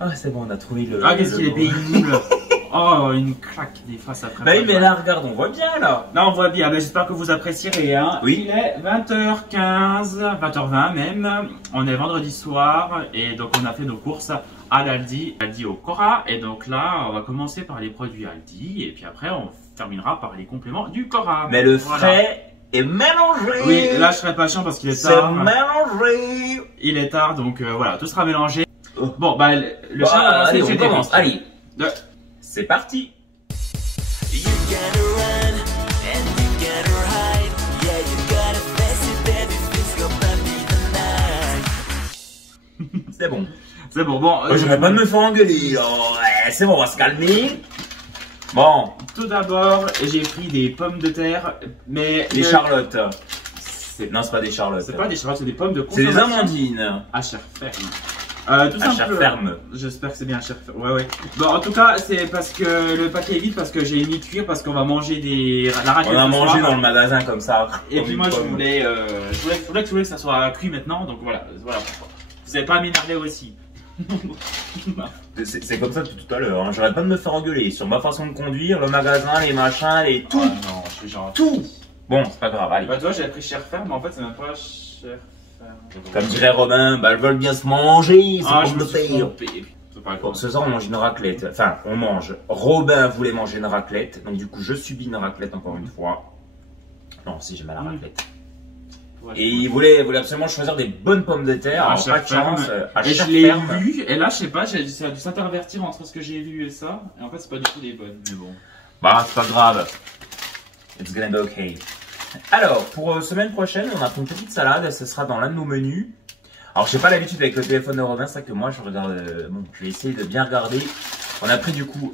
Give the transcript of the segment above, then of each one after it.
Ah, c'est bon, on a trouvé le. Ah, qu'est-ce qu'il est pénible. Oh, une claque des faces après. Bah oui, mais là, regarde, on voit bien là. Là, on voit bien. Ben, j'espère que vous apprécierez. Hein. Oui. Il est 20h15, 20h20 même. On est vendredi soir et donc on a fait nos courses à l'Aldi, Aldi au Cora. Et donc là, on va commencer par les produits Aldi et puis après, on terminera par les compléments du Cora. Mais le frais est mélangé. Oui, là, je serai pas chiant parce qu'il est C'est tard. mélangé. Il est tard, donc voilà, tout sera mélangé. Bon, bah, le Bah, chat va allez, lancer on commence. Allez, De- c'est parti. You gotta run and you gotta hide. Yeah, you gotta face it, baby. Things go bumpy tonight. C'est bon. C'est bon, bon. J'aurais pas de me faire engueuler. Ouais, c'est bon, on va se calmer. Bon, Tout d'abord, j'ai pris des pommes de terre, mais des charlottes. c'est Non, c'est pas des charlottes. c'est pas des charlottes, c'est des pommes de C'est des consommation. amandines. À chair ferme. Tout À chair simplement. ferme. J'espère que c'est bien à chair ferme. Ouais, ouais. Bon, en tout cas, c'est parce que le paquet est vide, parce que j'ai mis cuire, parce qu'on va manger la raclette. On a ce mangé soir. dans le magasin comme ça. Et puis moi, je voulais que ça soit cuit maintenant, donc voilà pourquoi. Vous n'allez pas m'énerver aussi. C'est comme ça depuis tout à l'heure. Hein. J'arrête pas de me faire engueuler sur ma façon de conduire, le magasin, les machins, les tout. Ah non, je suis genre. Tout. Bon, c'est pas grave, allez. Bah, toi, j'avais pris chair ferme, mais en fait, c'est même pas chair ferme. Comme dirait Robin, bah, elles veulent bien se manger, c'est Ah, pour je me le suis faire. trompé. C'est pas Bon, grave. ce soir, on mange une raclette. Enfin, on mange. Robin voulait manger une raclette, donc du coup, je subis une raclette encore une fois. Non, si, j'aime la raclette. Ouais, Et il voulait absolument choisir des bonnes pommes de terre. À Alors, chair pas de chance. ferme. À Et chair je l'ai ferme. vu, et là, je sais pas, ça a dû s'intervertir entre ce que j'ai vu et ça. Et en fait, c'est pas du tout des bonnes, mais bon. Bah, c'est pas grave. It's gonna be okay. Alors, pour semaine prochaine, on a pris une petite salade. Ce sera dans l'un de nos menus. Alors, j'ai pas l'habitude avec le téléphone de Robin, c'est ça que moi, je regarde. Bon, je vais essayer de bien regarder. On a pris du coup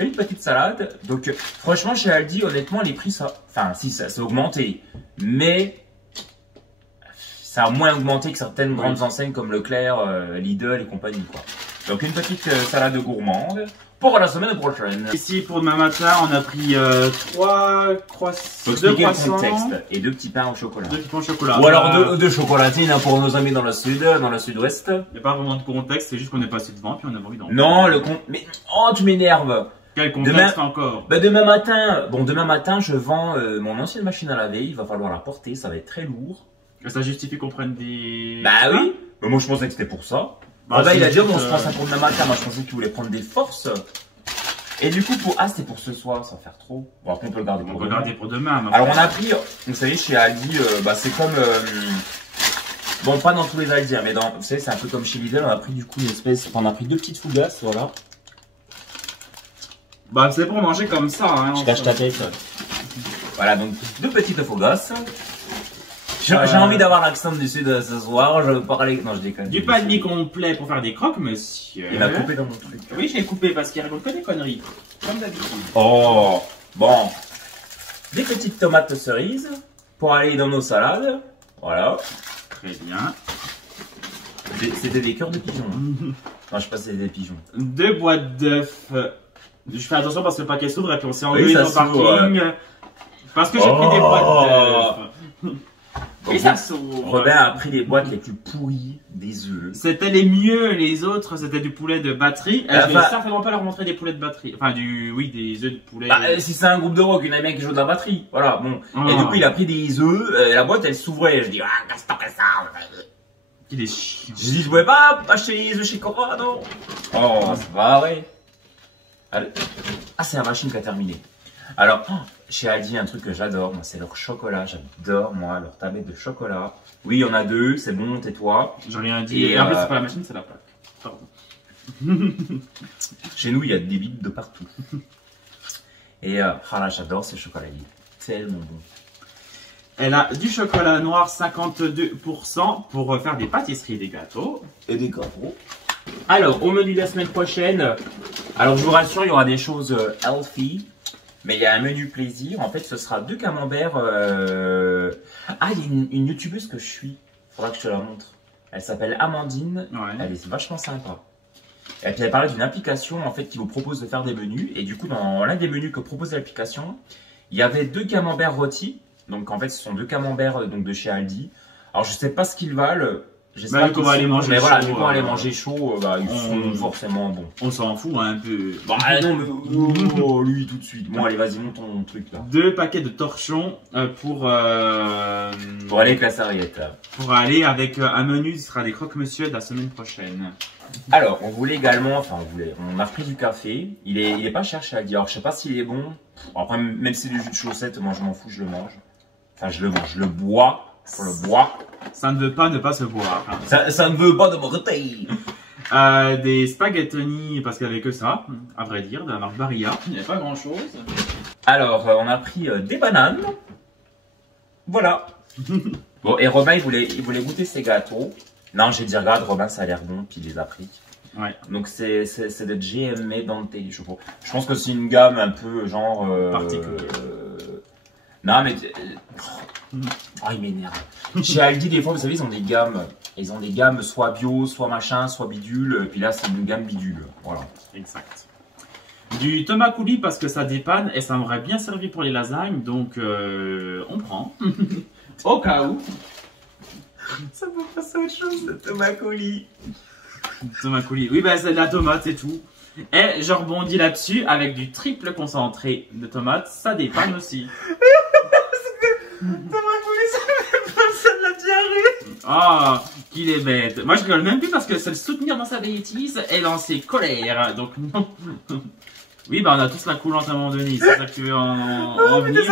une petite salade. Donc, franchement, chez Aldi, honnêtement, les prix, ça. Enfin, si, ça s'est augmenté. Mais. Ça a moins augmenté que certaines grandes enseignes comme Leclerc, Lidl et compagnie, quoi. Donc, une petite salade gourmande pour la semaine prochaine. Ici, pour demain matin, on a pris 3 croissants. Faut 2 expliquer le croissants. contexte et 2 petits pains au chocolat. 2 petits pains au chocolat. Ou alors deux chocolatines hein, pour nos amis dans le sud, dans le sud-ouest. Il n'y a pas vraiment de contexte, c'est juste qu'on est passé devant, puis on a envie d'en. Non, le compte. Mais oh, tu m'énerves. Quel contexte encore? Bah demain matin, je vends mon ancienne machine à laver. Il va falloir la porter, ça va être très lourd. Ça justifie qu'on prenne des. Bah oui. Mais moi je pensais que c'était pour ça. Bah, Bah, il a c'est dit bon, juste, je prends ça pour demain matin. Moi je pensais qu'il voulait prendre des forces. Et du coup c'était pour ce soir, ça va faire trop. Bon après on peut le garder On pour peut demain. garder pour demain. mais Alors on après- a pris, vous savez chez Aldi, c'est comme, bon pas dans tous les Aldi, hein, mais vous savez c'est un peu comme chez Lidl, on a pris du coup une espèce, on a pris 2 petites fougasses, voilà. Bah, c'est pour manger comme ça. Hein, Je cache ta tête. Voilà donc 2 petites fougasses. J'ai envie d'avoir l'accent du sud ce soir, je veux parler, non je déconne. Du pain de mie complet pour faire des croques, monsieur. Il m'a coupé dans mon truc. Oui, je l'ai coupé parce qu'il raconte que des conneries. Comme d'habitude. Oh, bon. Des petites tomates cerises pour aller dans nos salades, voilà. Très bien. C'était des cœurs de pigeons. Non je sais pas si c'était des pigeons. 2 boîtes d'œufs. Je fais attention parce que le paquet s'ouvre et puis on s'est Oui, engueulé ça dans le s'ouvre, parking. Parce que j'ai pris des boîtes d'œufs. Et ça s'ouvre. Robin a pris les boîtes les plus pourries des œufs. C'était les mieux, les autres c'était du poulet de batterie. Je vais certainement pas leur montrer des poulets de batterie. Enfin, des œufs de poulet. Bah, si c'est un groupe de rock, il y en a un mec qui joue de la batterie. Voilà, bon. Oh. Et du coup, il a pris des œufs, la boîte elle s'ouvrait. Je dis, ah, qu'est-ce que c'est ça? Il est chiant. Je dis, je pouvais pas acheter les œufs chez Cora, non? Oh, c'est pas vrai. Allez. Ah, c'est la machine qui a terminé. Alors, chez Aldi, un truc que j'adore, moi, c'est leur chocolat. J'adore, moi, leur tablette de chocolat. Oui, il y en a 2, c'est bon, tais-toi. J'ai rien dit. Et, Et en plus, c'est pas la machine, c'est la plaque. Pardon. Chez nous, il y a des bites de partout. Et, ah là, j'adore ce chocolat. Il est tellement bon. Elle a du chocolat noir 52% pour faire des pâtisseries et des gâteaux. Et des gâteaux. Alors, au menu de la semaine prochaine, alors je vous rassure, il y aura des choses healthy, mais il y a un menu plaisir. En fait, ce sera 2 camemberts. Ah, il y a une youtubeuse que je suis. Faudra que je te la montre. Elle s'appelle Amandine. Ouais. Elle est vachement sympa. Et puis elle parlait d'une application en fait qui vous propose de faire des menus. Et du coup, dans l'un des menus que propose l'application, il y avait 2 camemberts rôtis. Donc en fait, ce sont 2 camemberts donc, de chez Aldi. Alors je sais pas ce qu'ils valent. J'espère Bah, vu qu'on qu'ils va aller sont- manger mais voilà, chaud, vu qu'on va aller manger chaud, bah, ils on- sont forcément bons. On s'en fout hein, un peu. Bah non, mais oh, lui tout de suite. Bon, allez, vas-y, monte ton truc là. 2 paquets de torchons pour Pour aller avec la serviette. pour aller avec un menu, ce sera des croque-monsieur de la semaine prochaine. Alors, on voulait également, enfin, on a repris du café. Il est pas cher chez Aldi. Alors, je sais pas s'il est bon. Après, même si c'est du jus de chaussette, moi, je m'en fous, je le mange. Enfin, je le mange, je le bois. Je le bois. Ça ne veut pas ne pas se boire. Ça ne veut pas de m'arrêter. Des spaghettoni, parce qu'il n'y avait que ça, à vrai dire, de la marque Barilla. Il n'y avait pas grand chose. Alors, on a pris des bananes. Voilà. Bon, et Robin, il voulait goûter ses gâteaux. Non, j'ai dit, regarde, Robin, ça a l'air bon, puis il les a pris. Ouais. Donc, c'est de GME Dante. Je pense que c'est une gamme un peu genre. Particulière. Non, mais. Oh, il m'énerve. Chez Aldi, des fois, vous savez, ils ont des gammes. Ils ont des gammes soit bio, soit machin, soit bidule. Puis là, c'est une gamme bidule. Voilà. Exact. Du tomate coulis parce que ça dépanne et ça m'aurait bien servi pour les lasagnes, donc on prend. Au cas où. Ça peut passer à autre chose, le tomate coulis. Tomate coulis. Oui, ben c'est de la tomate, c'est tout. Et je rebondis là-dessus avec du triple concentré de tomate, ça dépanne aussi. Tomate coulis, ça fait passer de la diarrhée. Ah, qu'il est bête. Moi, je rigole même plus parce que c'est le soutenir dans sa bêtise et dans ses colères. Donc, non. Oui, bah, on a tous la coulante à un moment donné. C'est ça que tu veux en venir.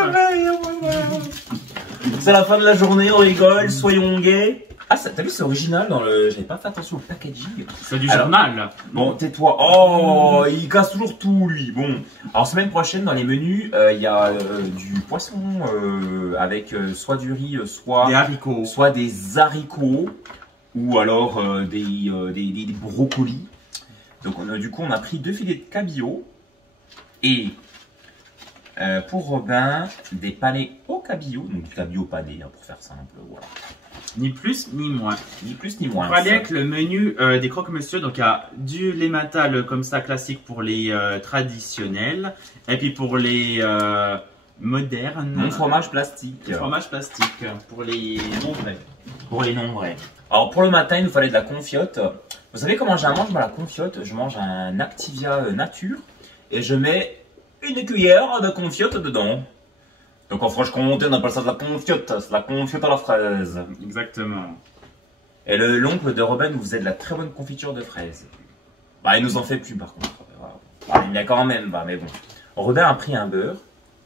C'est la fin de la journée, on rigole, soyons gays. Ah, t'as vu, c'est original dans le. J'avais pas fait attention au packaging. C'est du Alors, journal. Bon, tais-toi. Oh, il casse toujours tout, lui. Bon. Alors, semaine prochaine, dans les menus, il y a du poisson avec soit du riz, Des haricots. soit des haricots, ou alors des brocolis. Donc, du coup, on a pris 2 filets de cabillaud. Et pour Robin, des panés au cabillaud. Donc, du cabillaud pané, hein, pour faire simple. Voilà. Ni plus ni moins. Ni plus ni moins. On va aller avec le menu des croque-monsieur. Donc, il y a du lait matal comme ça, classique pour les traditionnels. Et puis pour les modernes. Mon fromage plastique. Le fromage plastique pour les non vrais. Pour les non vrais. Alors, pour le matin, il nous fallait de la confiote. Vous savez comment je mange la confiote? Je mange un Activia nature. Et je mets une cuillère de confiote dedans. Donc en Franche-Comté, on appelle ça de la confiote. C'est la confiote à la fraise. Exactement. Et l'oncle de Robin nous faisait de la très bonne confiture de fraises. Bah, il nous en fait plus par contre. Voilà. Bah, il y a quand même, bah, mais bon. Robin a pris un beurre.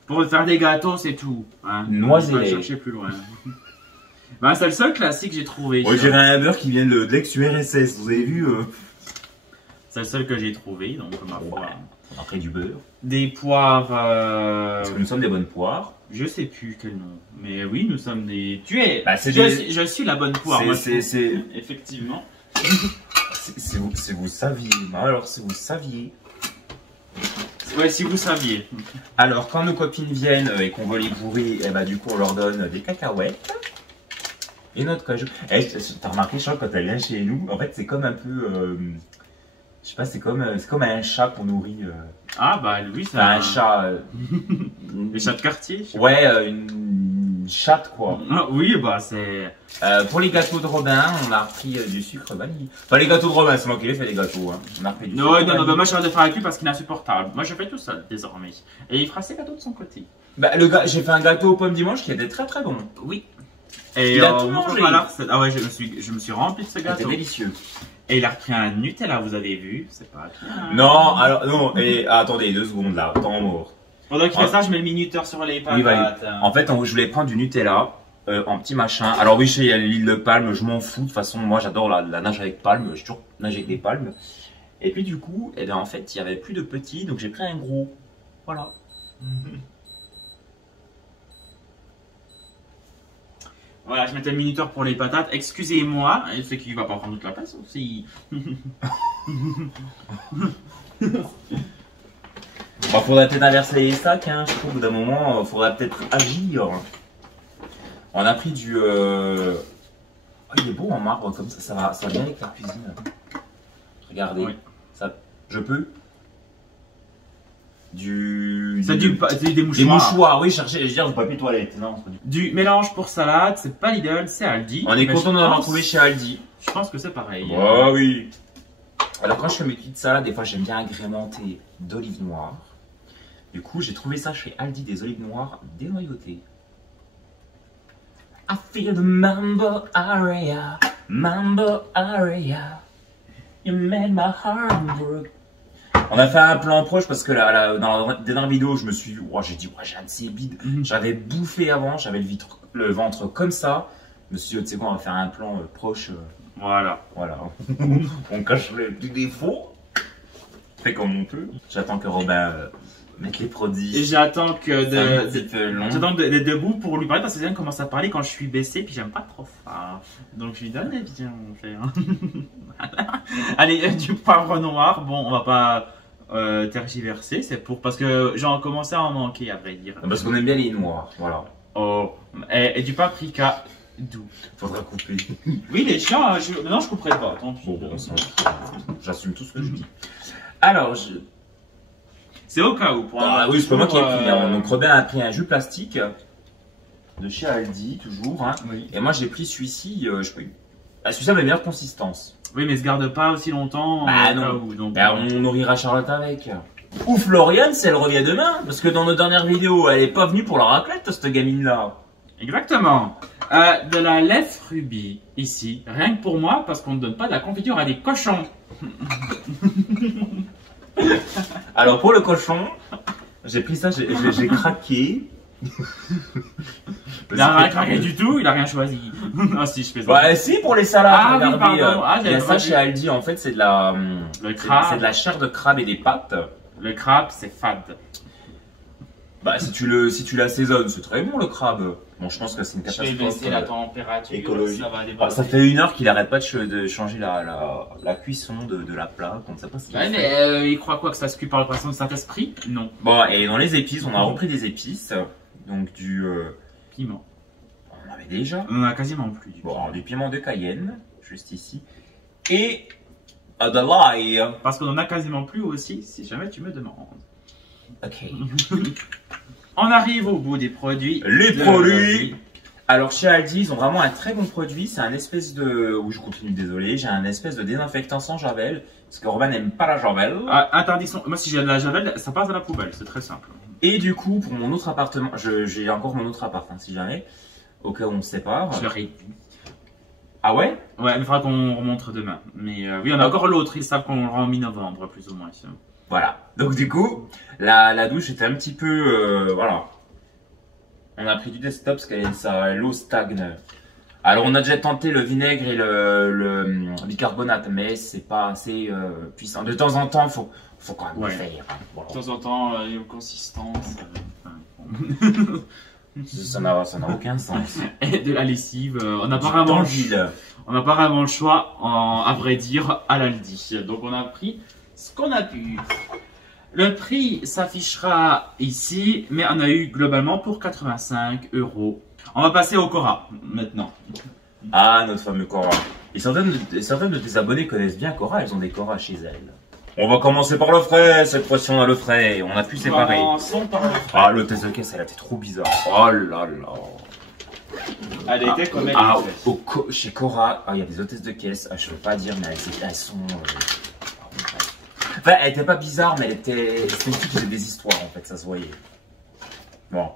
Pour faire des gâteaux, c'est tout. Hein. Noisé. On va chercher plus loin. Ben, c'est le seul classique que j'ai trouvé. Ouais, j'ai un beurre qui vient de l'ex-URSS, vous avez vu C'est le seul que j'ai trouvé, donc ma foi. Ouais. On a pris du beurre. Des poires. Parce que nous sommes des bonnes poires. Je sais plus quel nom. Mais oui, nous sommes des. Tu es. Bah, c'est je suis la bonne poire. moi, C'est Effectivement. vous saviez. Alors, si vous saviez. Ouais, si vous saviez. Alors, quand nos copines viennent et qu'on veut les bourrer, eh ben, du coup, on leur donne des cacahuètes. Et notre cajou. Eh, t'as remarqué, Charles, quand elle vient chez nous, en fait, c'est comme un peu. Je sais pas, c'est comme un chat qu'on nourrit. Ah, bah oui, c'est Enfin, un chat. Les chats de quartier. Ouais, une chatte, quoi. Ah, oui, bah c'est. Pour les gâteaux de Robin, on a repris du sucre vanille. Enfin, les gâteaux de Robin, c'est moi qui les fais, les gâteaux. Hein. On a repris du Non, sucre non, vanille. bah moi je suis en train de faire avec lui parce qu'il est insupportable. Moi je fais tout seul désormais. Et il fera ses gâteaux de son côté. Bah, j'ai fait un gâteau aux pommes dimanche qui était très très bon. Oui. Et Il a tout mangé. Ah ouais, je me suis rempli de ce C'était gâteau. délicieux. Et il a repris un Nutella, vous avez vu. C'est pas bien. Non, alors, non, et attendez, 2 secondes là, temps mort. Pendant qu'il fait ça, je mets le minuteur sur les patates. Oui, bah, en fait, je voulais prendre du Nutella en petit machin. Alors oui, je sais, il y a l'huile de palme, je m'en fous. De toute façon, moi j'adore la nage avec palme, j'ai toujours nagé avec des palmes. Et puis du coup, eh bien, en fait, il y avait plus de petits, donc j'ai pris un gros. Voilà. Voilà, je mettais le minuteur pour les patates. Excusez-moi, c'est qu'il va pas prendre toute la place aussi. Bah, faudrait peut-être inverser les sacs, hein. Je trouve qu'au bout d'un moment, faudrait peut-être agir. On a pris du. Oh, il est beau en marbre comme ça, ça va bien avec la cuisine. Regardez, Oui. ça, je peux. C'est des des mouchoirs. mouchoirs. Oui, je veux dire du papier toilette. Non, c'est pas Du mélange pour salade, c'est pas Lidl, c'est Aldi. On est Mais content je d'en avoir pense- trouvé chez Aldi. Je pense que c'est pareil. Ah oui. Alors quand je fais mes petites salades, des fois j'aime bien agrémenter d'olives noires. Du coup, j'ai trouvé ça chez Aldi, des olives noires dénoyautées. I feel the mambo area, mambo area. You made my heart break. On a fait un plan proche parce que dans la dernière vidéo, j'ai dit, j'ai un de ces bides. J'avais bouffé avant, j'avais le ventre comme ça. Je me suis dit, tu sais quoi, on va faire un plan proche. Voilà. Voilà. On cache les petits défauts. Fait comme on peut. J'attends que Robin mette les Et produits. j'attends que C'est un petit peu long. j'attends d'être debout pour lui parler parce que Zéane commence à parler quand je suis baissé puis j'aime pas trop ça. Donc je lui donne et viens on fait. Voilà. Allez, du poivre noir. Bon, on va pas tergiverser. C'est parce que j'en commençais à en manquer à vrai dire. Parce qu'on aime bien les noirs. Voilà. Oh, et du paprika doux. Faudra couper. Oui, les chiens, non, je couperai pas. Tant pis. Bon, j'assume tout ce que je dis. Alors, C'est au cas où. Pour Ah oui, c'est pas moi qui ai pris. euh, Donc Robin a pris un jus plastique de chez Aldi, toujours. Hein. Oui. Et moi j'ai pris celui-ci. Celui-ci avait meilleure consistance. Oui, mais se garde pas aussi longtemps. Bah au non. cas où, donc, Ben, on nourrira Charlotte avec. Ou Floriane si elle revient demain. Parce que dans nos dernières vidéos, elle est pas venue pour la raclette, cette gamine-là. Exactement. De la lèvre rubis, ici, rien que pour moi, parce qu'on ne donne pas de la confiture à des cochons. Alors pour le cochon, j'ai pris ça, j'ai craqué. Il a rien craqué du tout, il a rien choisi. Ah si, je fais ça. Bah si, pour les salades, Ah oui, regardez, pardon. Ah, il y a j'avais ça pas chez vu. Aldi, en fait c'est de la Le crabe. c'est de la chair de crabe et des pâtes. Le crabe, c'est fade. Bah si tu l'assaisonnes, c'est très bon le crabe. Bon, je pense que c'est une Je vais catastrophe. baisser la température. écologique. Ça va Ah, déborder. ça fait 1 heure qu'il arrête pas de changer la cuisson de la plate, on ne sait pas ce qu'il Ouais, fait. mais il croit quoi que ça se cuit par le poisson de Saint-Esprit? Non. Bon, et dans les épices, on a repris des épices, donc du... Piment. on avait déjà. On en a quasiment plus du Bon, piment. alors, du piment de Cayenne, juste ici. Et de l'ail. Parce qu'on en a quasiment plus aussi, si jamais tu me demandes. Ok. On arrive au bout des produits. Les de produits. la vie. Alors chez Aldi, ils ont vraiment un très bon produit. C'est un espèce de... Oui, je continue, désolé. J'ai un espèce de désinfectant sans javel. Parce que Robin n'aime pas la javel. Ah, interdiction. Moi, si j'ai de la javel, ça passe à la poubelle. C'est très simple. Et du coup, pour mon autre appartement... J'ai encore mon autre appart, hein, si jamais. Au cas où on se sépare. Je leur ai dit. Ah ouais? Ouais, mais il faudra qu'on remonte demain. Mais oui, on a encore l'autre. Ils savent qu'on le rend en mi-novembre, plus ou moins. Voilà. Donc du coup, la douche était un petit peu... voilà. On a pris du desktop parce que l'eau stagne. Alors on a déjà tenté le vinaigre et le bicarbonate, mais c'est pas assez puissant. De temps en temps, faut quand même le Ouais. faire. Hein. Voilà. De temps en temps, il y a une consistance. Ça n'a aucun sens. Et de la lessive. On n'a pas Dans vraiment le vide. on n'a pas vraiment le choix, à vrai dire, à l'Aldi. Donc on a pris ce qu'on a pu. Le prix s'affichera ici, mais on a eu globalement pour 85 €. On va passer au Cora maintenant. Ah, notre fameux Cora. Et certaines de tes abonnés connaissent bien Cora, elles ont des Cora chez elles. On va commencer par le frais, cette fois-ci on a le frais, on a pu séparer. Commençons par le frais. Ah, l'hôtesse de caisse, elle a été trop bizarre. Oh là là. Elle était comme elle Ah, était. chez Cora, il y a des hôtesses de caisse, je veux pas dire, mais elles sont... Enfin, elle était pas bizarre, mais c'était une fille qui faisait des histoires, en fait, ça se voyait. Bon.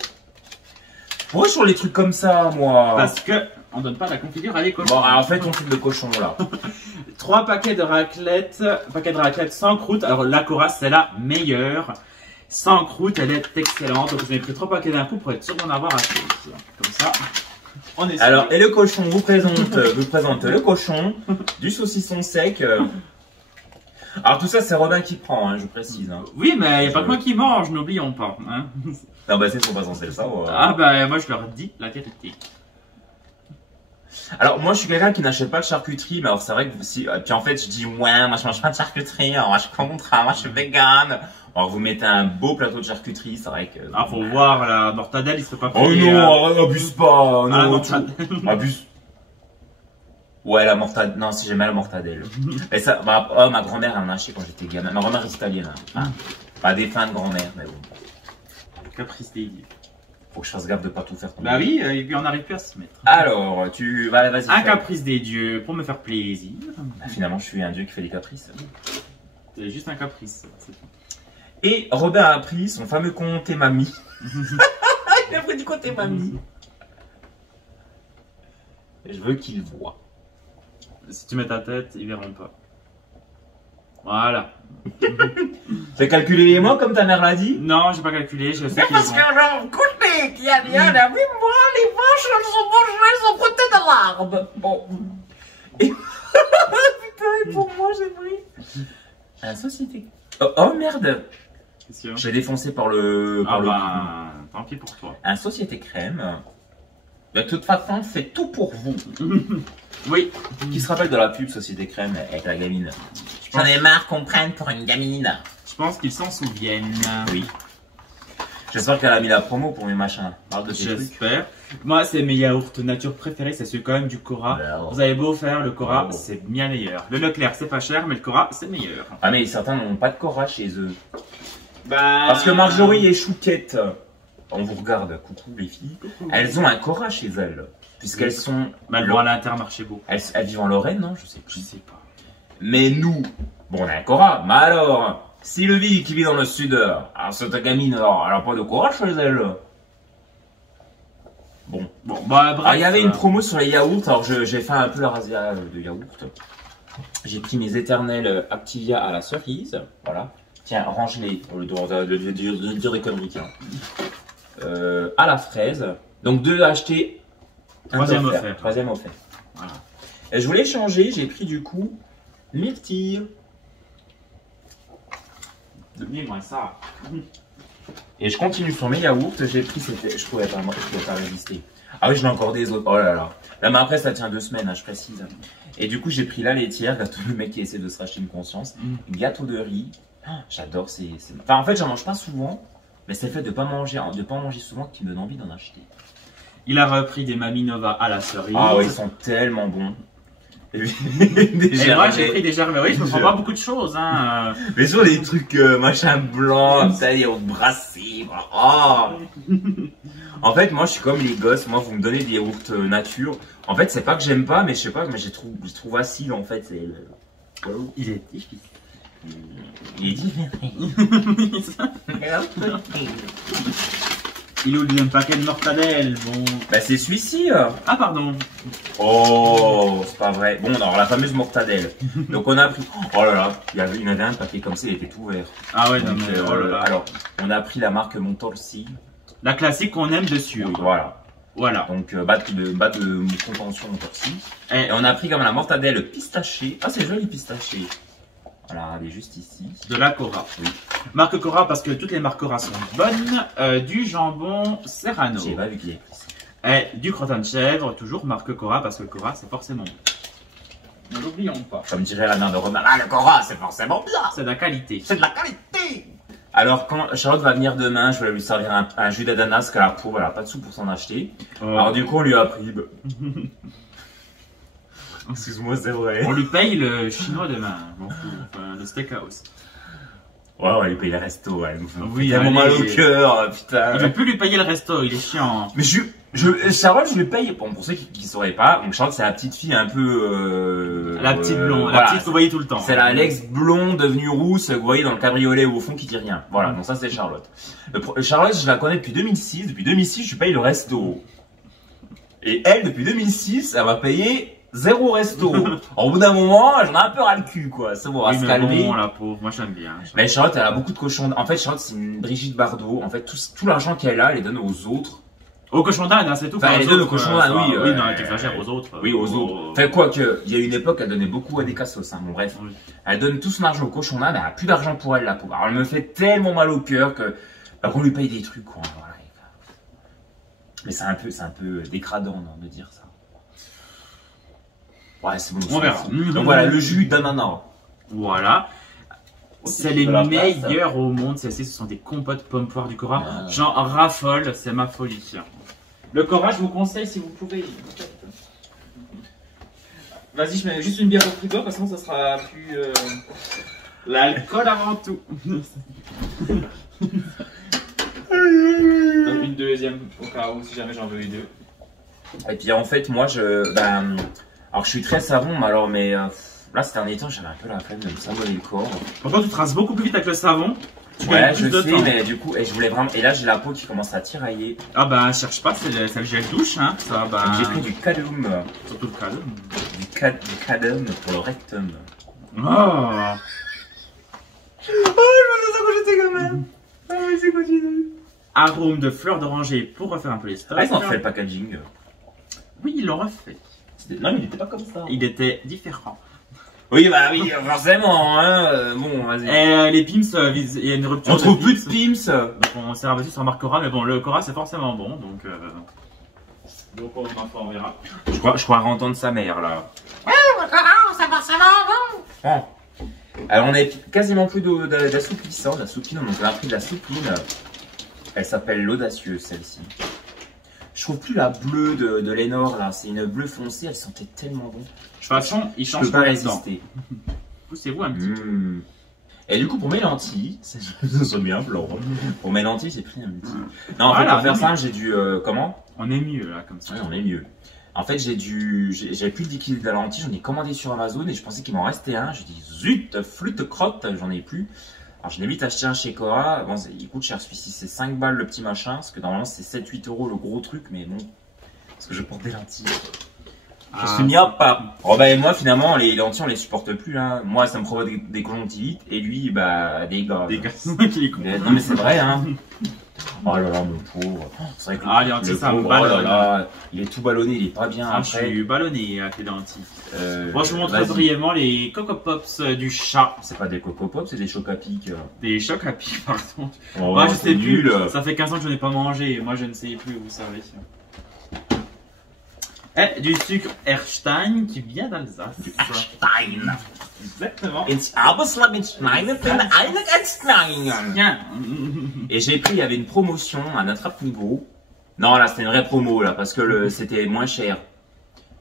Pourquoi sur les trucs comme ça, moi? Parce que on donne pas la confiture à l'école. Bon, alors faites ton truc de cochon, là. 3 paquets de raclette sans croûte. Alors la Cora c'est la meilleure. Sans croûte, elle est excellente. Donc vous avez pris 3 paquets d'un coup pour être sûr d'en avoir assez. Comme ça, on est sûr. Alors, et le cochon vous présente le cochon, du saucisson sec. Alors tout ça, c'est Robin qui prend, hein, je précise. Hein. Oui, mais il n'y a pas que moi qui mange, n'oublions pas. Hein. Non, bah, ils sont pas censés le savoir. Ah bah moi je leur dis la vérité. Alors, moi, je suis quelqu'un qui n'achète pas de charcuterie, mais alors c'est vrai que si, puis en fait, je dis, ouais, moi, je mange pas de charcuterie, alors, moi, je contre, moi, je suis vegan. Alors, vous mettez un beau plateau de charcuterie, c'est vrai que... Ah, faut voir, la mortadelle, il se fait pas Oh payer, non, abuse pas, la non, mortadelle. abuse. Ouais, la mortadelle, non, si j'aimais la mortadelle. Et ça, ma grand-mère, elle en a acheté quand j'étais gamin. Ma grand-mère est italienne, hein. Pas des fins de grand-mère, mais bon. Caprice des dieux. Faut que je fasse gaffe de pas tout faire tomber. Bah oui, et puis on n'arrive plus à se mettre. Alors, vas-y. Un fais. caprice des dieux pour me faire plaisir. Bah, finalement, je suis un dieu qui fait des caprices. C'est juste un caprice. C'est tout. Et Robin a pris son fameux comté mamie. Il a pris du comté mamie. Et je veux qu'il voit. Si tu mets ta tête, ils verront pas. Voilà. T'as calculé les mots comme ta mère l'a dit? Non, j'ai pas calculé, je sais C'est qu'ils parce vont. que genre, écoutez, qu'il y a rien à oui, moi, les vaches, elles sont mangées, elles sont protées de l'arbre. Bon. Et... Putain, et pour moi, j'ai pris un société. Oh merde! Qu'est-ce qu'il y a? J'ai défoncé par le. Ah bah, tant pis pour toi. Un société crème. De toute façon, c'est tout pour vous. Oui. Qui se rappelle de la pub Société Crème avec la gamine? J'en ai marre qu'on prenne pour une gamine. Je pense qu'ils s'en souviennent. Oui. J'espère qu'elle a mis la promo pour mes machins. Parle de ces trucs. J'espère. Moi, c'est mes yaourts nature préférés, c'est celui quand même du Cora. Alors. Vous avez beau faire le Cora, Oh. c'est bien meilleur. Le Leclerc, c'est pas cher, mais le Cora, c'est meilleur. Ah mais certains n'ont pas de Cora chez eux. Bah... Parce que Marjorie et Chouquette, on vous regarde, coucou les filles, elles ont un Cora chez elles. Puisqu'elles sont... Bah, elles vont à l'Intermarché beau. Elles vivent en Lorraine, non? Je sais Je plus. sais pas. Mais nous, bon on a un Cora, mais alors, si le vie qui vit dans le sud, alors cette gamine, alors, elle a pas de Cora chez elle. Bon. Bon, bah, bref. Alors, il y avait une promo sur les yaourts, alors j'ai fait un peu la razzia de yaourts. J'ai pris mes éternels Activia à la cerise, voilà. Tiens, range-les, au lieu de dire des conneries, tiens. À la fraise, donc 2 achetés, un Troisième offert. offert. Troisième offert. Voilà. Et je voulais changer, j'ai pris du coup myrtille. Donnez-moi ça. Et je continue sur mes yaourts, j'ai pris, je pouvais pas résister. Ah oui, j'en ai encore des autres, oh là là. Là, mais après, ça tient 2 semaines, hein, je précise. Et du coup, j'ai pris la laitière, gâteau, le mec qui essaie de se racheter une conscience. Gâteau de riz, ah, j'adore, Enfin, en fait, j'en mange pas souvent, mais c'est le fait de pas manger souvent qui me donne envie d'en acheter. Il a repris des Maminova à la cerise. Ah oui, ils sont tellement bons. Et Et moi, j'ai pris des germeries, je me prends pas beaucoup de choses, hein. Mais sur des trucs machin blanc, ça, des yaourts brassés, oh. En fait, moi, je suis comme les gosses. Moi, vous me donnez des yaourts nature. En fait, c'est pas que j'aime pas, mais je sais pas, mais je trouve acide, en fait. Il est difficile. Il est différent. Il oublie un paquet de mortadelles, bon. Bah, c'est celui-ci. Ah, pardon. Oh, c'est pas vrai. Bon, alors, la fameuse mortadelle. Donc, on a pris. Oh là là, il y en avait un papier comme ça, il était tout vert. Ah ouais, non, Donc, mais oh là là. alors, on a pris la marque Montorsi. La classique qu'on aime dessus. Oui, voilà. Voilà. Donc, bas de contention Montorsi. Et Et on a pris comme la mortadelle pistachée. Ah, c'est joli pistaché. Voilà, elle est juste ici. de la Cora. Oui. Marque Cora parce que toutes les marques Cora sont bonnes. Du jambon Serrano. J'ai pas vu qu'il y avait pris ça. Et du crottin de chèvre, toujours marque Cora parce que Cora c'est forcément bon. Ne l'oublions pas. Comme dirait la mère de Romain, ah, le Cora, c'est forcément bien. C'est de la qualité. C'est de la qualité. Alors, quand Charlotte va venir demain, je vais lui servir un jus d'ananas qu'elle a pour, elle a pas de sous pour s'en acheter. Alors, du coup, on lui a pris. Excuse-moi, c'est vrai. On lui paye le chinois demain, je m'en fous. Enfin, le steakhouse. Ouais, on va lui payer le resto, ouais. Oui, tellement mal au allez. cœur, putain. Il veut plus lui payer le resto, il est chiant. Mais Charlotte, je lui paye. Bon, pour ceux qui sauraient pas, donc Charlotte, c'est la petite fille un peu. La petite blonde, voilà, la petite que vous voyez tout le temps. C'est la Alex blonde devenue rousse que vous voyez dans le cabriolet au fond qui dit rien. Voilà, donc ça c'est Charlotte. Charlotte, je la connais depuis 2006. Depuis 2006, je lui paye le resto. Et elle, depuis 2006, elle va payer 0 resto. Au bout d'un moment, j'en ai un peu ras le cul, quoi. C'est bon, à Oui, se mais calmer. bon, la pauvre, moi j'aime bien. Mais Charlotte, elle a beaucoup de cochons. En fait, Charlotte, c'est une Brigitte Bardot. En fait, tout l'argent qu'elle a, elle les donne aux autres. Au cochon d'Inde, hein, c'est tout. Enfin, Aux les deux, autres, au cochon d'Inde, oui, Oui, non, t'exagères aux autres. Oui, aux autres. Enfin, quoi que, il y a une époque, elle donnait beaucoup à des cassos, hein. Bon, bref. Oui. Elle donne tout son argent au cochon d'Inde, elle a plus d'argent pour elle, la pauvre. Alors, elle me fait tellement mal au cœur que, bah, qu'on lui paye des trucs, quoi. Voilà. Mais c'est un peu dégradant, non, de dire ça. Ouais, c'est bon. On verra. Donc voilà, le jus d'ananas. Voilà. C'est les de la place. meilleurs au monde, celles-ci, ce sont des compotes pommes poires du Cora. Ah. J'en raffole, c'est ma folie. Le Cora, je vous conseille si vous pouvez. Vas-y, je mets juste une bière au frigo, parce que sinon ça sera plus. L'alcool avant tout. Une deuxième au cas où si jamais j'en veux deux. Et puis en fait, moi, alors je suis très savon, mais là, ces derniers temps, j'avais un peu la flemme de me savonner le corps. Pourtant, tu traces beaucoup plus vite avec le savon. Tu Ouais, gagnes je plus de sais, temps. mais du coup, et je voulais vraiment. Et là, j'ai la peau qui commence à tirailler. Ah bah, cherche pas, c'est le gel douche, hein. Ça, bah. Donc, j'ai pris du cadum. Surtout le cadum. Du cadum pour le rectum. Oh. Oh, je me sens quand j'étais quand même. Ah oui, c'est continu. Arôme de fleurs d'oranger pour refaire un peu les stocks. Ah, ils ont fait le packaging. Oui, ils l'ont refait. Non, mais il était pas comme ça. Il était différent. Oui, bah oui, forcément, hein. Bon, vas-y. Et les Pims, il y a une rupture. On trouve de plus de Pims. Pims. Donc on s'est rabattu sur Marcora, mais bon, le Cora c'est forcément bon, donc on m'informera. Je crois entendre sa mère là. Ça va bon. Oh. Alors on a quasiment plus d'assouplissant, d'assoupline, donc on a pris de la soupline. Elle s'appelle l'audacieuse celle-ci. Je trouve plus la bleue de Lénore là, c'est une bleue foncée, elle sentait tellement bon. De toute façon, il Je change peux pas là-dedans. résister. Poussez-vous un petit peu. Et du coup pour mes lentilles, ça sonne bien blanc. Pour mes lentilles j'ai pris un petit. Non en fait Voilà, pour faire oui. ça j'ai dû comment? On est mieux là, comme ça. Oui on est mieux. En fait j'avais plus de liquide de lentilles, j'en ai commandé sur Amazon et je pensais qu'il m'en restait un. Je dis zut, flûte crotte, j'en ai plus. Alors je l'ai vite acheté un chez Cora, bon, il coûte cher celui-ci, c'est 5 balles le petit machin, parce que normalement c'est 7-8 euros le gros truc, mais bon, parce que je porte des lentilles. Je suis myope. Robin et moi finalement les lentilles on les supporte plus, hein. Moi ça me provoque des conjonctivites et lui bah des gars. Des gars qui les coupent. Non mais c'est vrai hein. Oh là là mon pauvre. C'est vrai que Ah, les lentilles, ça me pauvre, oh là ballonne. là, il est tout ballonné, il est pas bien Ah, je après. suis ballonné avec les lentilles. Moi je vous montre Vas-y. brièvement les Coco Pops du chat. C'est pas des Coco Pop, c'est des chocs à pic. Des chocs à pic, pardon. Oh, Moi je c'est sais plus, nul. ça fait 15 ans que je n'ai pas mangé, moi je ne sais plus, vous savez. Et du sucre Erstein qui vient d'Alsace. Stein. Exactement. It's Arbeslab mit Schneiden für eine Stein. Tiens. Et j'ai pris, il y avait une promotion à notre niveau. Non, là, c'était une vraie promo, là, parce que c'était moins cher.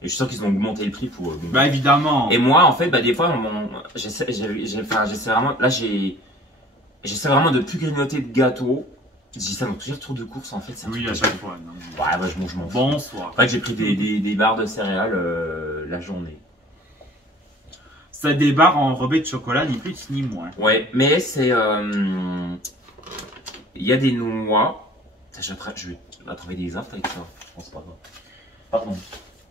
Et je suis sûr qu'ils ont augmenté le prix pour. Bah évidemment. Et moi, en fait, bah, des fois, j'essaie vraiment, là, j'essaie vraiment de plus grignoter de gâteaux. Je dis ça dans plusieurs tours de course, en fait. C'est un Oui, truc à que chaque je- fois. Non. Ouais, bah, je m'en fous. Bonsoir. En fait, j'ai pris des barres de céréales la journée. Ça débarre enrobé de chocolat, ni plus ni moins. Ouais, mais c'est. Il y a des noix. Je vais trouver des aftes avec ça. Je pense pas. Pardon.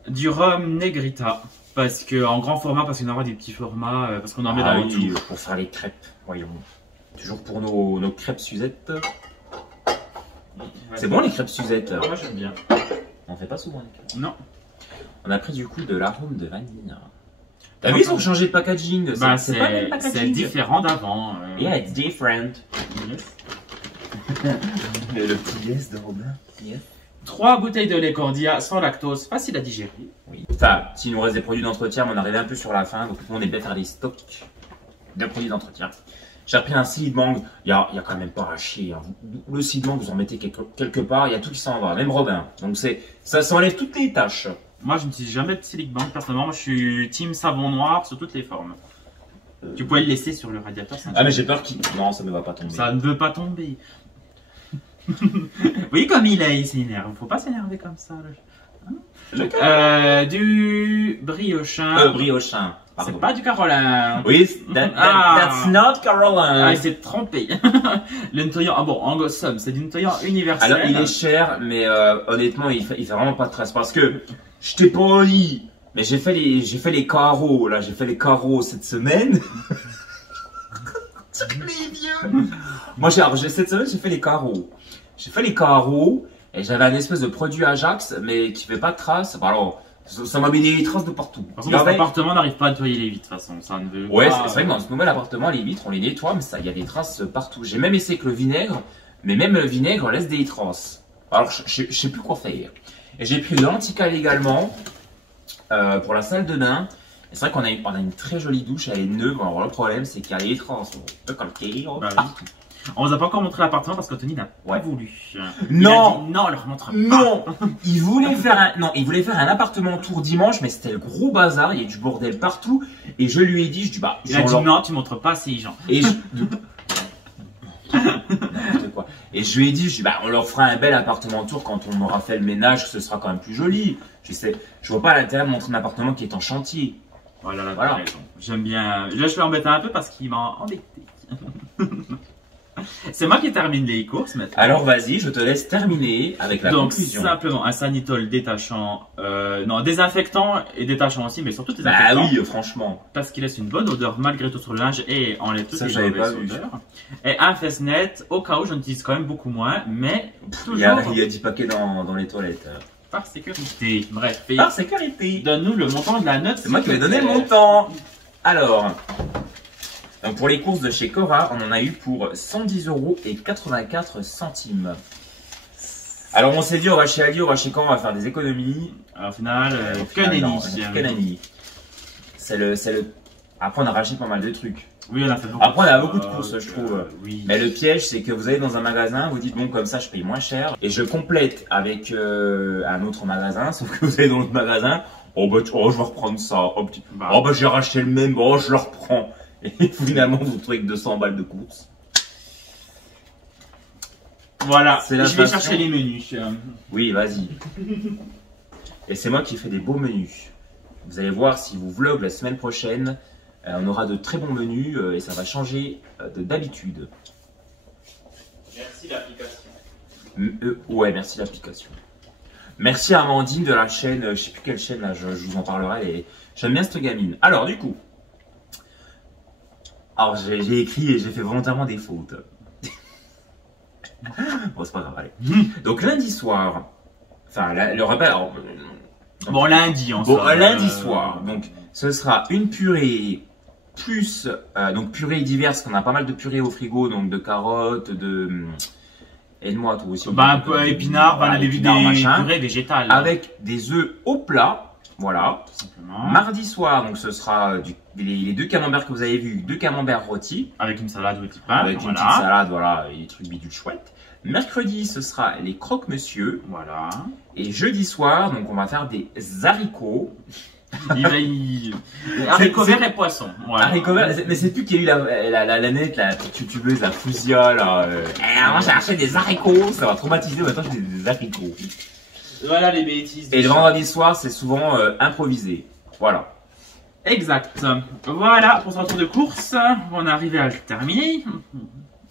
Du rhum Negrita. Parce que en grand format, parce qu'on aura des petits formats, parce qu'on en met Ah dans oui, tout. pour faire les crêpes, voyons. Toujours pour nos crêpes Suzette. C'est bon les crêpes Suzette. Moi j'aime bien. On en fait pas souvent les crêpes. Non. On a pris du coup de l'arôme de vanille. T'as vu, ils ont changé de packaging. Bah c'est pas le même c'est packaging. différent d'avant. Yeah, it's different. Yes. Le petit yes de Robin. Yes. 3 bouteilles de lait Cordia sans lactose, facile à digérer. Oui. Enfin, s'il nous reste des produits d'entretien, mais on arrive un peu sur la fin, donc on est bien faire des stocks de produits d'entretien. J'ai repris un seed mangue, il y a quand même pas à chier. Hein. Le seed mangue, vous en mettez quelque part, il y a tout qui s'en va, même Robin. Donc ça enlève toutes les tâches. Moi je n'utilise jamais de Silic Bank, personnellement, moi je suis team savon noir sur toutes les formes. Tu pourrais le laisser sur le radiateur. Ah mais j'ai peur qu'il... Non, ça ne va pas tomber. Ça ne veut pas tomber. Vous voyez comme il s'énerve, faut pas s'énerver comme ça. Du briochin. Briochin. Pardon. C'est pas du Carolin. Oui, that's not Ah, Caroline. il s'est trompé. Le nettoyant, ah bon, en somme, c'est du nettoyant universel. Alors il est cher, mais honnêtement, il fait vraiment pas de trace parce que je t'ai pas dit, mais j'ai fait les carreaux là, j'ai fait les carreaux cette semaine. Les vieux. Moi cette semaine j'ai fait les carreaux. J'ai fait les carreaux et j'avais un espèce de produit Ajax, mais qui fait pas de traces. Alors ça m'a mis des traces de partout. Par contre, dans cet appartement, on n'arrive pas à nettoyer les vitres de toute façon. Ça ne veut Ouais, pas, c'est vrai que dans ce nouvel appartement, les vitres, on les nettoie, mais il y a des traces partout. J'ai même essayé avec le vinaigre, mais même le vinaigre laisse des traces. Alors, je sais plus quoi faire. Et j'ai pris l'antical également, pour la salle de bain. Et c'est vrai qu'on a une très jolie douche, elle est neuve. Alors, le problème, c'est qu'il y a des traces. Comme Bah oui. On vous a pas encore montré l'appartement parce qu'Anthony n'a pas voulu. Non. Il a dit, non, on leur montre pas. Non, il voulait faire un appartement tour dimanche, mais c'était le gros bazar, il y a du bordel partout. Et je lui ai dit, Il a dit non, tu montres pas ces gens. Et je... N'importe quoi. Et je lui ai dit, bah, on leur fera un bel appartement tour quand on aura fait le ménage, que ce sera quand même plus joli. Je vois pas l'intérêt de montrer un appartement qui est en chantier. Voilà, là, Voilà. t'as raison. J'aime bien. Là, je l'ai embêté un peu parce qu'il m'a embêté. C'est moi qui termine les courses maintenant. Alors vas-y, je te laisse terminer avec la Donc, conclusion. simplement un sanitol détachant, non, désinfectant et détachant aussi, mais surtout Bah désinfectant. oui, franchement. Parce qu'il laisse une bonne odeur malgré tout sur le linge et enlève toutes Ça, les j'avais mauvaises pas vu. odeurs. Et un fesse-net, au cas où j'en utilise quand même beaucoup moins, mais Il y a toujours 10 paquets dans les toilettes. par sécurité. Bref, et Par sécurité. donne-nous le montant de la note. C'est moi qui vais donner le montant. Alors, donc pour les courses de chez Cora, on en a eu pour 110,84 €. Alors on s'est dit, on va chez Aldi, on va chez Cora, on va faire des économies. Au final, Au que final, non, nenni. que nenni. C'est le. Après, on a racheté pas mal de trucs. Oui, on a fait beaucoup. Après, on a beaucoup de courses, je trouve. Oui. Mais le piège, c'est que vous allez dans un magasin, vous dites, bon, comme ça, je paye moins cher. Et je complète avec un autre magasin, sauf que vous allez dans l'autre magasin. Oh, bah, je vais reprendre ça. Oh, Bah. bah, j'ai racheté le même. Oh, je le reprends. Et finalement, vous trouvez que 200 balles de course. Voilà, C'est je vais l'inflation. chercher les menus. Oui, vas-y. Et c'est moi qui fais des beaux menus. Vous allez voir si vous vlog la semaine prochaine, on aura de très bons menus et ça va changer d'habitude. Merci l'application. Ouais, merci l'application. Merci à Amandine de la chaîne, je sais plus quelle chaîne là, je vous en parlerai. J'aime bien cette gamine. Alors du coup, alors j'ai écrit et j'ai fait volontairement des fautes. Bon, c'est pas grave, allez. Donc lundi soir, enfin le repas. Alors, Bon, lundi, en bon, somme, lundi soir, donc ce sera une purée plus donc purée diverses, qu'on a pas mal de purées au frigo, donc de carottes, de aide-moi toi aussi. Bah, un peu épinards, Voilà, des épinards, machin, purées végétales. avec des œufs au plat, voilà. Tout simplement. Mardi soir, donc ce sera les deux camemberts que vous avez vus, deux camemberts rôtis, Avec une salade ou petit pain. avec une voilà. petite salade, voilà, et des trucs bidules chouettes. Mercredi, ce sera les croque-monsieur. Voilà. Et jeudi soir, donc on va faire des haricots. Haricots verts et poissons. Voilà. Haricots verts, mais c'est plus qu'il y a eu la nette, la petite youtubeuse, la Fouzia, là. Moi j'ai acheté des haricots, ça va traumatiser, maintenant j'ai des haricots. Voilà les bêtises. Et le vendredi soir, c'est souvent improvisé. Voilà. Exact. Voilà pour ce retour de course. On est arrivé à le terminer.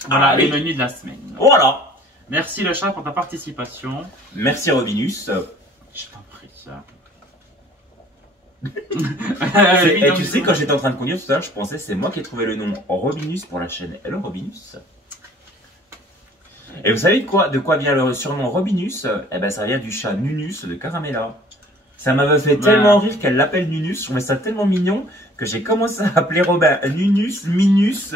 Voilà Allez. les menus de la semaine. Voilà. Merci le chat pour ta participation. Merci Robinus. Je t'en prie. Et tu sais, quand j'étais en train de conduire tout à l'heure, je pensais c'est moi qui ai trouvé le nom Robinus pour la chaîne Hello Robinus. Et vous savez de quoi vient le surnom Robinus? Eh ben ça vient du chat Nunus de Caramella. Ça m'avait fait tellement rire qu'elle l'appelle Nunus, je trouvais ça tellement mignon que j'ai commencé à appeler Robin Nunus, Minus.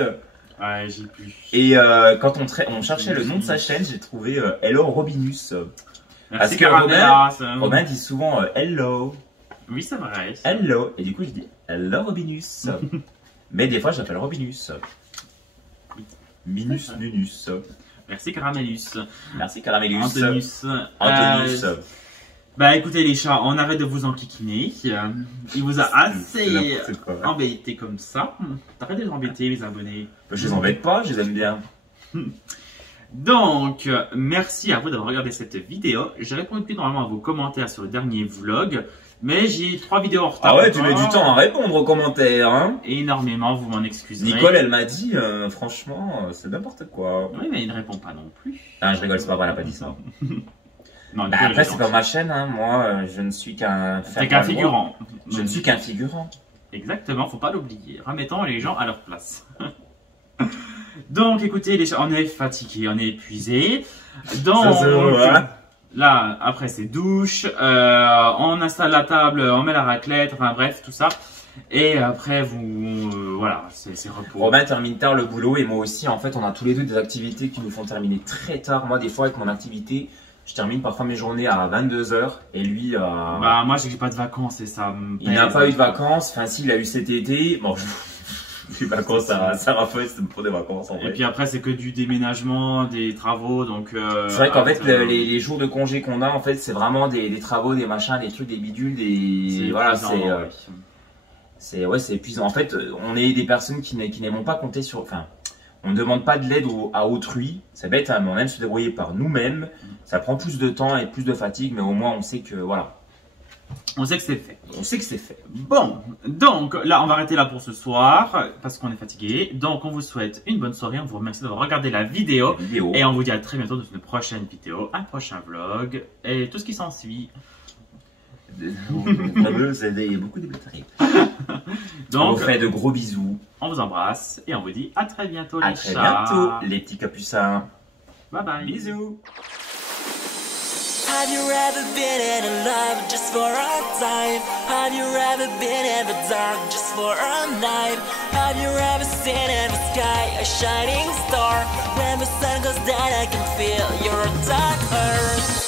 Ouais, j'ai plus. Et quand on cherchait le nom de sa chaîne, j'ai trouvé Hello Robinus. Merci que Caramella, Robin dit souvent Hello, Oui, c'est vrai. Hello. Et du coup, je dis Hello Robinus. Mais des fois, j'appelle Robinus. Minus, Nunus. Merci Caramellus. Merci Caramellus. Antonius. Antonius. Bah écoutez les chats, on arrête de vous enquiquiner. Il vous a C'est assez n'importe quoi. embêté comme ça. Arrêtez de les embêter les abonnés. Je les embête pas, je les aime bien. Donc, merci à vous d'avoir regardé cette vidéo. J'ai répondu normalement à vos commentaires sur le dernier vlog. Mais j'ai 3 vidéos en retard. Ah ouais, tu mets du temps à répondre aux commentaires, hein. Énormément, vous m'en excuserez. Nicole, elle m'a dit, franchement, c'est n'importe quoi. Oui, mais il ne répond pas non plus. Ah, je rigole, c'est pas vrai, elle a pas dit ça. Non, Bah, après, c'est pas ma chaîne, hein. Moi, je ne suis qu'un C'est qu'un figurant. Je ne suis qu'un figurant. Exactement, faut pas l'oublier. Remettons les gens à leur place. Donc, écoutez, les chats, on est fatigué, on est épuisé. Donc, Ça se voit. là, après, c'est douche. On installe la table, on met la raclette, enfin bref, tout ça. Et après, voilà, c'est repos. Robin termine tard le boulot et moi aussi. En fait, on a tous les deux des activités qui nous font terminer très tard. Moi, des fois, avec mon activité, je termine parfois mes journées à 22 h et lui à... Bah, moi, j'ai pas de vacances et ça me il n'a pèse. pas eu de vacances. Enfin, s'il a eu cet été. Bon, les vacances, ça Raphaël, c'est pour des vacances en vrai. Et puis après, c'est que du déménagement, des travaux, donc... c'est vrai qu'en fait, les jours de congé qu'on a, en fait, c'est vraiment des travaux, des machins, des trucs, des bidules, des... Voilà, c'est épuisant. En fait, on est des personnes qui n'aimons pas compter sur... Enfin, On ne demande pas de l'aide à autrui. C'est bête, hein, mais on aime se débrouiller par nous-mêmes. Ça prend plus de temps et plus de fatigue, mais au moins on sait que voilà. On sait que c'est fait. On sait que c'est fait. Bon, donc là, on va arrêter là pour ce soir parce qu'on est fatigué. Donc, on vous souhaite une bonne soirée. On vous remercie d'avoir regardé la vidéo. Et on vous dit à très bientôt dans une prochaine vidéo, un prochain vlog et tout ce qui s'ensuit. Fameuse, il y a beaucoup de batteries. Donc, on vous fait de gros bisous. On vous embrasse et on vous dit à très bientôt les à très chats. bientôt les petits capucins. Bye bye. Bisous. Have you ever been in love just for a time? Have you ever been in the dark just for a night? Have you ever seen in the sky a shining star? When the sun goes down I can feel your dark earth.